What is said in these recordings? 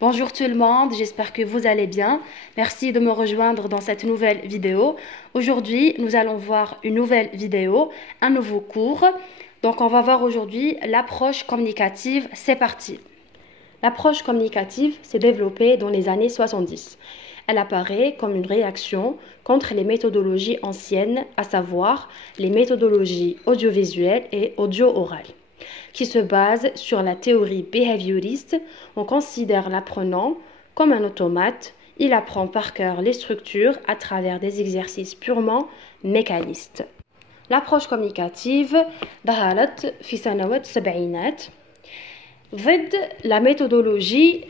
Bonjour tout le monde, j'espère que vous allez bien. Merci de me rejoindre dans cette nouvelle vidéo. Aujourd'hui, nous allons voir une nouvelle vidéo, un nouveau cours. Donc on va voir aujourd'hui l'approche communicative, c'est parti. L'approche communicative s'est développée dans les années 70. Elle apparaît comme une réaction contre les méthodologies anciennes, à savoir les méthodologies audiovisuelles et audio-orales, qui se basent sur la théorie behavioriste. On considère l'apprenant comme un automate. Il apprend par cœur les structures à travers des exercices purement mécanistes. L'approche communicative ظهرت في سنوات السبعينات ضد la méthodologie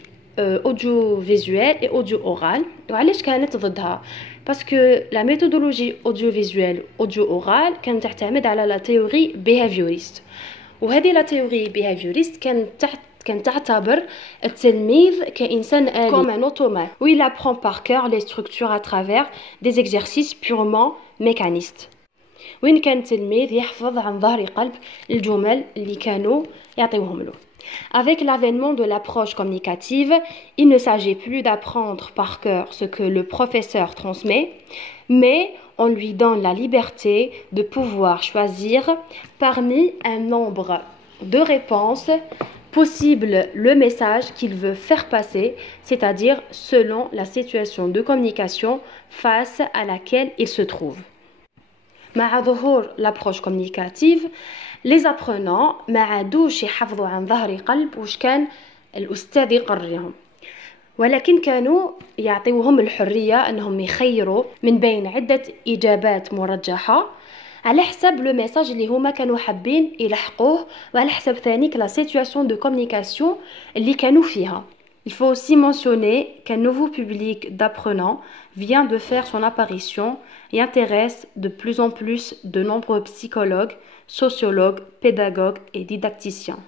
audiovisuelle et audio-orale. وعلاش كانت ضدها؟ parce que la méthodologie audiovisuelle audio-orale كانت تعتمد على la théorie behavioriste. وهذه لا تيوري بيهافيوريست كانت تعتبر التلميذ كإنسان آلي comme un automate où il apprend par cœur les structures à travers des exercices purement mécanistes. وين كان التلميذ يحفظ عن ظهر قلب الجمل اللي كانوا يعطيوهم له. Avec l'avènement de l'approche communicative, il ne s'agit plus d'apprendre par cœur ce que le professeur transmet, mais on lui donne la liberté de pouvoir choisir parmi un nombre de réponses possibles le message qu'il veut faire passer, c'est-à-dire selon la situation de communication face à laquelle il se trouve. مع ظهور l'approche communicative, les apprenants ما عادوش يحفظوا عن ظهر قلب واش كان الأستاذ يقررهم، ولكن كانوا يعطيوهم الحرية أنهم يخيروا من بين عدة إجابات مرجحة على حسب لو ميساج اللي هما كانوا حابين يلحقوه وعلى حسب ثانيك لا سيتواسيون دو كومونيكاسيون اللي كانوا فيها. Il faut aussi mentionner qu'un nouveau public d'apprenants vient de faire son apparition et intéresse de plus en plus de nombreux psychologues, sociologues, pédagogues et didacticiens.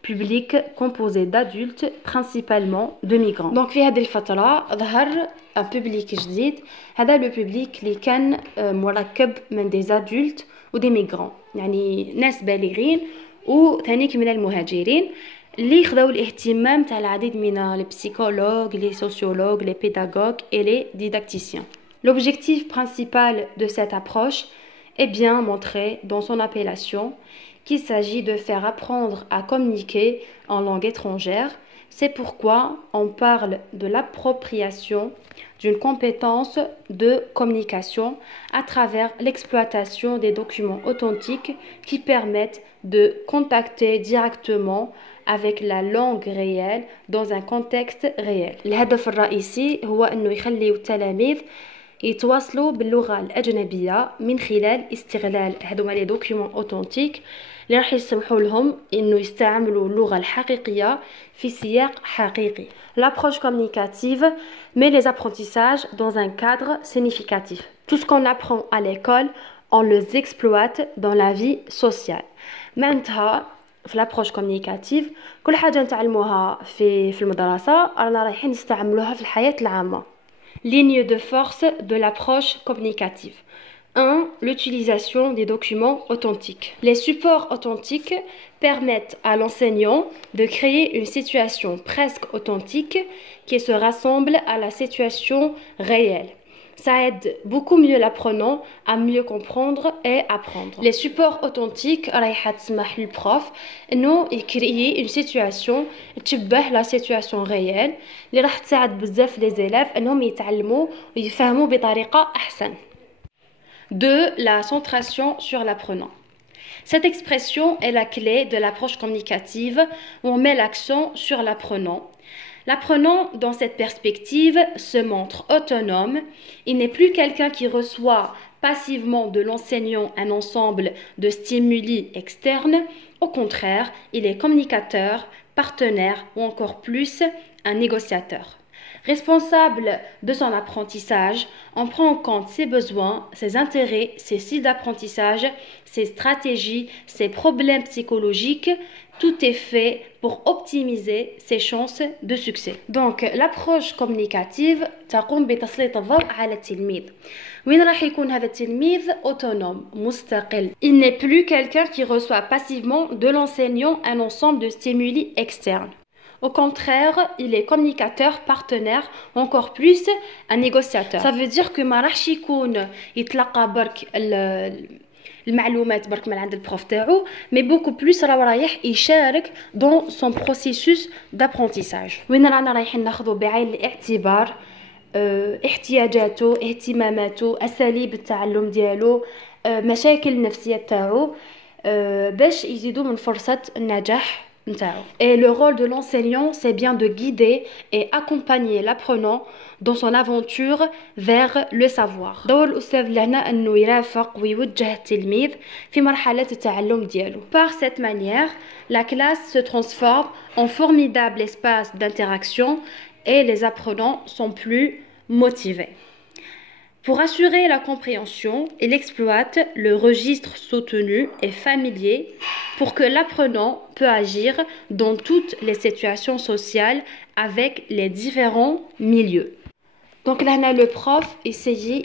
Public composé d'adultes, principalement de migrants. Donc في هذه الفترة ظهر un public جديد. هذا le public اللي كان مركب من des adultes ou des migrants. يعني ناس بالغين وثانيك من المهاجرين اللي خداو الاهتمام تاع العديد من les psychologues, les sociologues, les pédagogues et les didacticiens. L'objectif principal de cette approche est bien montré dans son appellation, qu'il s'agit de faire apprendre à communiquer en langue étrangère. C'est pourquoi on parle de l'appropriation d'une compétence de communication à travers l'exploitation des documents authentiques qui permettent de contacter directement avec la langue réelle dans un contexte réel. الهدف الرئيسي هو أنه يخليو التلاميذ يتواصلوا باللغة الأجنبية من خلال استغلال هذوما لي دوكيومون اوتنتيك اللي راح يسمحوا لهم انه يستعملوا اللغة الحقيقية في سياق حقيقي. L'approche communicative met les apprentissages dans un cadre significatif. Tout ce qu'on apprend à l'école, on les exploite dans la vie sociale. معناتها في l'approche communicative كل حاجة نتعلموها في المدرسة رانا رايحين نستعملوها في الحياة العامة. Ligne de force de l'approche communicative. 1. L'utilisation des documents authentiques. Les supports authentiques permettent à l'enseignant de créer une situation presque authentique qui se rassemble à la situation réelle. Ça aide beaucoup mieux l'apprenant à mieux comprendre et apprendre. Les supports authentiques رايحة تسمح للprof انه يكريي une situation تشبه la situation réelle اللي راح تساعد بزاف les élèves انهم يتعلموا ويفهموا بطريقة احسن. 2. La centration sur l'apprenant. Cette expression est la clé de l'approche communicative où on met l'accent sur l'apprenant. L'apprenant, dans cette perspective, se montre autonome. Il n'est plus quelqu'un qui reçoit passivement de l'enseignant un ensemble de stimuli externes. Au contraire, il est communicateur, partenaire ou encore plus un négociateur. Responsable de son apprentissage, on prend en compte ses besoins, ses intérêts, ses styles d'apprentissage, ses stratégies, ses problèmes psychologiques. Tout est fait pour optimiser ses chances de succès. Donc, l'approche communicative تقوم بتسليط الضوء على التلميذ. وين راح يكون هذا التلميذ autonome, مستقل. Il n'est plus quelqu'un qui reçoit passivement de l'enseignant un ensemble de stimuli externes. Au contraire, il est communicateur, partenaire, encore plus un négociateur. Ça veut dire que ما راحش يكون يتلقى برك المعلومات برك من عند البروف تاعو، mais beaucoup plus رايح يشارك dans son processus d'apprentissage. وين رانا رايحين ناخذوا بعين الاعتبار احتياجاته، اهتماماته، اساليب التعلم ديالو، مشاكل النفسيه تاعو، باش يزيدوا من فرصه النجاح. Et le rôle de l'enseignant, c'est bien de guider et accompagner l'apprenant dans son aventure vers le savoir. دور الأستاذ لهنا أنه يرافق ويوجه التلميذ في مرحلة التعلم ديالو. Par cette manière, la classe se transforme en formidable espace d'interaction et les apprenants sont plus motivés. Pour assurer la compréhension, il exploite le registre soutenu et familier pour que l'apprenant peut agir dans toutes les situations sociales avec les différents milieux. Donc là, le prof essayait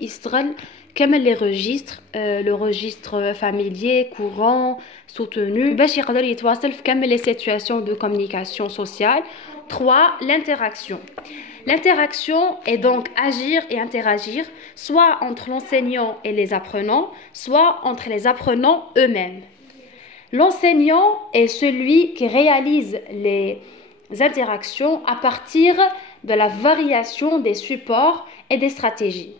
comme les registres, le registre familier, courant, soutenu, باش يقدر يتواصل في كامل les situations de communication sociale. 3. L'interaction. L'interaction est donc agir et interagir, soit entre l'enseignant et les apprenants, soit entre les apprenants eux-mêmes. L'enseignant est celui qui réalise les interactions à partir de la variation des supports et des stratégies,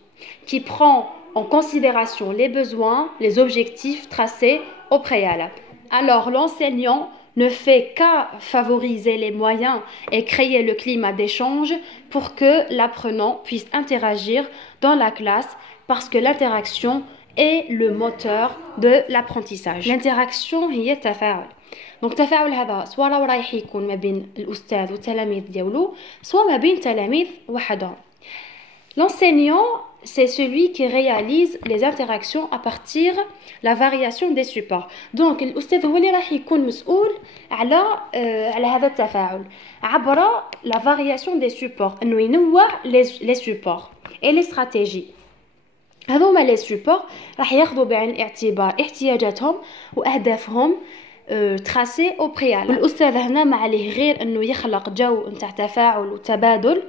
qui prend en considération les besoins, les objectifs tracés au préalable. Alors l'enseignant ne fait qu'à favoriser les moyens et créer le climat d'échange pour que l'apprenant puisse interagir dans la classe, parce que l'interaction est le moteur de l'apprentissage. L'interaction هي التفاعل. Donc التفاعل هذا سواء رايح يكون ما بين الأستاذ والتلاميذ ديالو، سواء ما بين تلاميذ وحدهم. L'enseignant, c'est celui qui réalise les interactions à partir de la variation des supports. Donc الأستاذ هو اللي راح يكون مسؤول على هذا التفاعل عبر la variation des supports، إنه ينوع les supports et les stratégies. هذوما les supports راح ياخذوا بعين الاعتبار احتياجاتهم وأهدافهم tracés au préalable. والأستاذ هنا ما عليه غير إنه يخلق جو نتاع تفاعل وتبادل،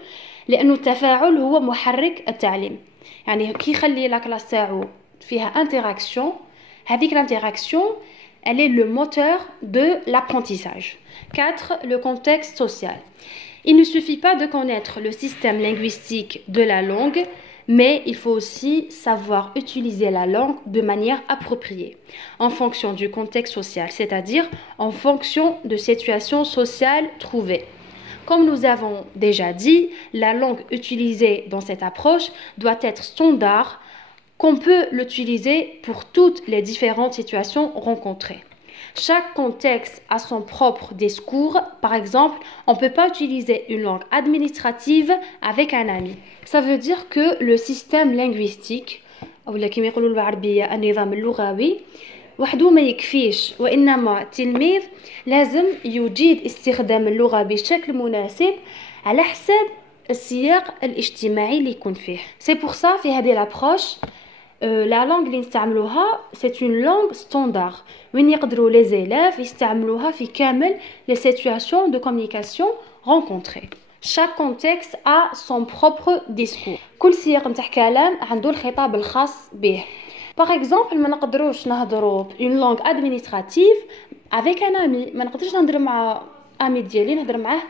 لأنه التفاعل هو محرك التعليم. يعني كي يخلي لا كلاس تاعو فيها انتراكسيون، هذيك l'interaction elle est le moteur de l'apprentissage. 4. Le contexte social. Il ne suffit pas de connaître le système linguistique de la langue, mais il faut aussi savoir utiliser la langue de manière appropriée en fonction du contexte social, c'est-à-dire en fonction de situations sociales trouvées. Comme nous avons déjà dit, la langue utilisée dans cette approche doit être standard, qu'on peut l'utiliser pour toutes les différentes situations rencontrées. Chaque contexte a son propre discours. Par exemple, on ne peut pas utiliser une langue administrative avec un ami. Ça veut dire que le système linguistique, ou كما يقولوا بالعربية النظام اللغوي، وحده ما يكفيش، وإنما التلميذ لازم يجيد استخدام اللغة بشكل مناسب على حساب السياق الاجتماعي اللي يكون فيه. C'est pour ça في هذه l'approche la langue اللي نستعملوها c'est une langue standard وين يقدروا les élèves يستعملوها في كامل les situations de communication rencontrées. Chaque contexte a son propre discours. كل سياق نتاع كلام عنده الخطاب الخاص به. Par exemple, ما نقدروش نهضروا une langue administrative avec un ami. ما نقدرش نهضر مع امي ديالي نهضر معاه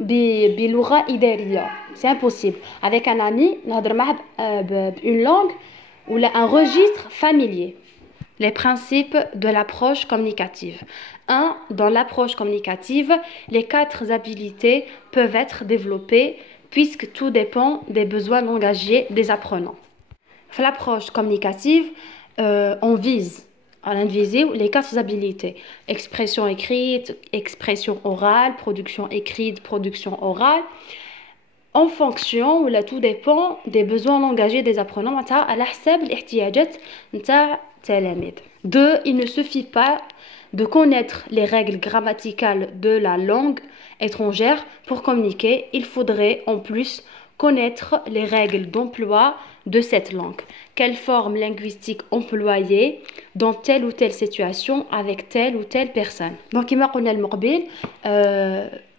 بلغة إدارية. C'est impossible. Avec un ami, نهضر معاه une langue ou un registre familier. Les principes de l'approche communicative. 1. Dans l'approche communicative, les 4 habiletés peuvent être développées puisque tout dépend des besoins langagiers des apprenants. L'approche communicative, on vise à l'indiviser les 4 habiletés. Expression écrite, expression orale, production écrite, production orale. En fonction, ou là, tout dépend des besoins langagiers des apprenants. À l'ahsab الاحتياجات نتاع التلاميذ. 2. Il ne suffit pas de connaître les règles grammaticales de la langue étrangère pour communiquer. Il faudrait en plus connaître les règles d'emploi de cette langue. Quelle forme linguistique employer dans telle ou telle situation avec telle ou telle personne. Donc, كما قلنا المقبل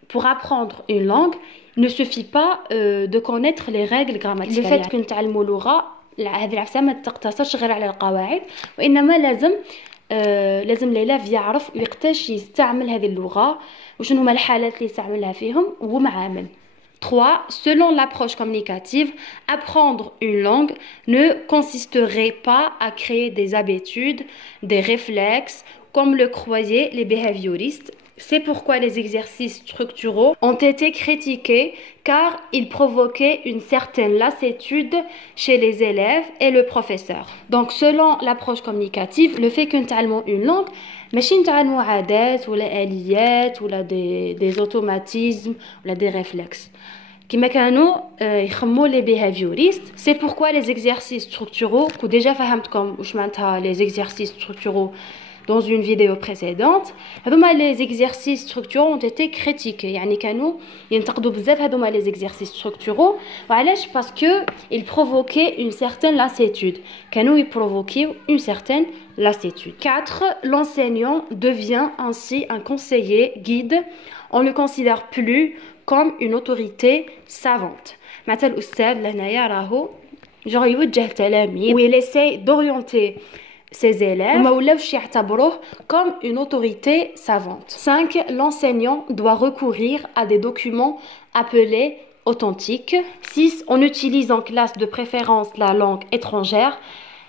pour apprendre une langue, il ne suffit pas de connaître les règles grammaticales. Le fait que نتعلموا لغة هذه العفسة ما تقتصرش غير على القواعد، وإنما لازم اللاف يعرف ويقتاش يستعمل هذه اللغة وشنو هما الحالات اللي يستعملها فيهم ومع من. 3. Selon l'approche communicative, apprendre une langue ne consisterait pas à créer des habitudes, des réflexes, comme le croyaient les behavioristes. C'est pourquoi les exercices structuraux ont été critiqués car ils provoquaient une certaine lassitude chez les élèves et le professeur. Donc selon l'approche communicative, le fait que nous avons une langue, ماشي نتعلموا عادات ولا آليات ولا des automatismes ولا des réflexes. كما كانوا يخموا les behavioristes. C'est pourquoi les exercices structuraux, que déjà فهمتكم واش معناتها les exercices structuraux dans une vidéo précédente, les exercices structuraux ont été critiqués. يعني كانوا ينتقدوا بزاف هذوما les exercices structuraux. وعلاش؟ parce que ils provoquaient une certaine lassitude. كانوا يprovoquaient une certaine lassitude. 4. L'enseignant devient ainsi un conseiller guide. On ne le considère plus comme une autorité savante. مثلا الأستاذ لهنايا راهو genre يوجه تلاميذ où il essaie d'orienter ses élèves وما ولاوش يعتبروه comme une autorité savante. 5. L'enseignant doit recourir à des documents appelés authentiques. 6. On utilise en classe de préférence la langue étrangère,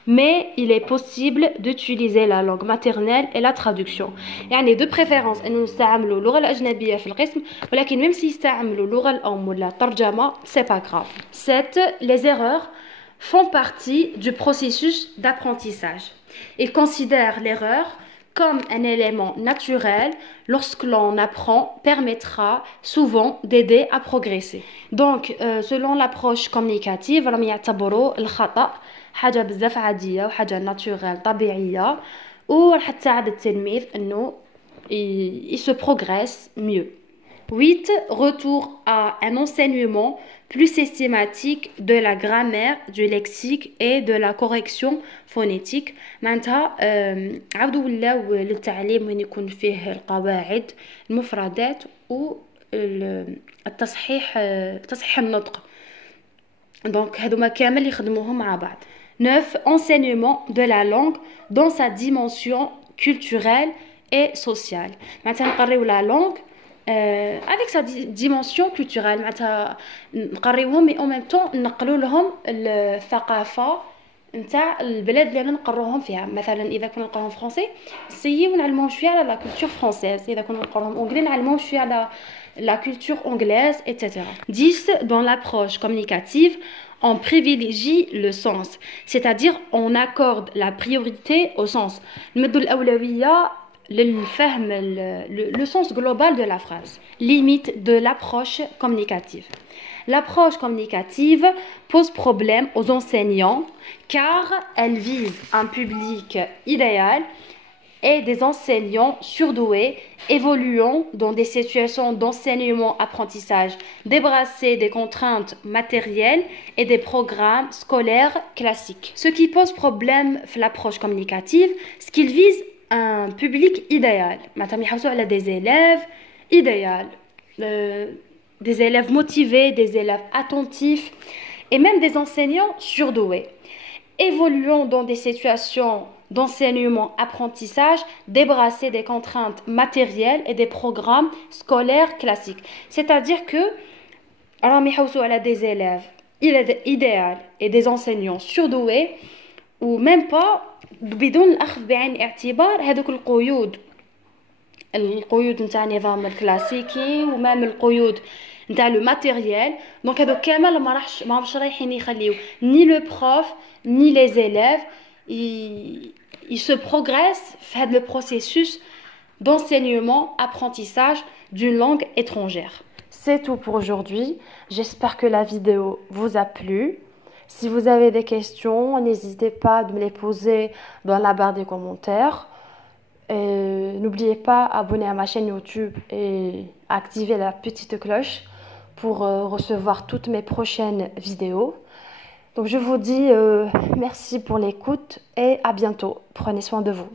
mais il est possible d'utiliser la langue maternelle et la traduction. يعني de préférence انه نستعملوا اللغه الاجنبيه في القسم، ولكن même si يستعملوا اللغه الام ولا الترجمه c'est pas grave. 7. Les erreurs font partie du processus d'apprentissage. Ils considèrent l'erreur comme un élément naturel lorsque l'on apprend permettra souvent d'aider à progresser. Donc selon l'approche communicative راهم يعتبروا الخطأ حاجة بزاف عادية وحاجة ناتورال طبيعية وراح تساعد التلميذ انه il se progresse mieux. 8. Retour à un enseignement plus systématique de la grammaire, du lexique et de la correction phonétique. معناتها عاودوا ولاو للتعليم وين يكون فيه القواعد المفردات تصحيح النطق. دونك هذوما كامل يخدموهم مع بعض. 9. Enseignement de la langue dans sa dimension culturelle et sociale. معناتها نقريو la langue avec sa dimension culturelle. معناتها نقريوهم mais en même temps نقلوا لهم الثقافة نتاع البلاد اللي انا نقروهم فيها. مثلا اذا كنا نقراهم فرونسي نسيو نعلموهم شويه على لا كولتور فرونسيز، اذا كنا نقراهم اونغلي نعلموهم شويه على la culture anglaise, etc. 10. Dans l'approche communicative, on privilégie le sens, c'est-à-dire on accorde la priorité au sens. نمدوا الأولوية للفهم le sens global de la phrase. Limite de l'approche communicative. L'approche communicative pose problème aux enseignants car elle vise un public idéal et des enseignants surdoués évoluant dans des situations d'enseignement-apprentissage débarrassés des contraintes matérielles et des programmes scolaires classiques. Ce qui pose problème dans l'approche communicative, c'est qu'il vise un public idéal. Maintenant, il y a des élèves idéaux, des élèves motivés, des élèves attentifs et même des enseignants surdoués évoluant dans des situations d'enseignement-apprentissage débarrassés des contraintes matérielles et des programmes scolaires classiques. C'est-à-dire que alors il y a des élèves idéaux et des enseignants surdoués ou même pas بدون الأخذ بعين الاعتبار هذوك القيود نتاع النظام الكلاسيكي ومام القيود نتاع لو ماتيريال. دونك هذوك كامل ما همش رايحين يخليو ni le prof ni les élèves ils se progressent dans le processus d'enseignement-apprentissage d'une langue étrangère. C'est tout pour aujourd'hui. J'espère que la vidéo vous a plu. Si vous avez des questions, n'hésitez pas à me les poser dans la barre des commentaires. N'oubliez pas d'abonner à ma chaîne YouTube et activer la petite cloche pour recevoir toutes mes prochaines vidéos. Donc je vous dis merci pour l'écoute et à bientôt. Prenez soin de vous.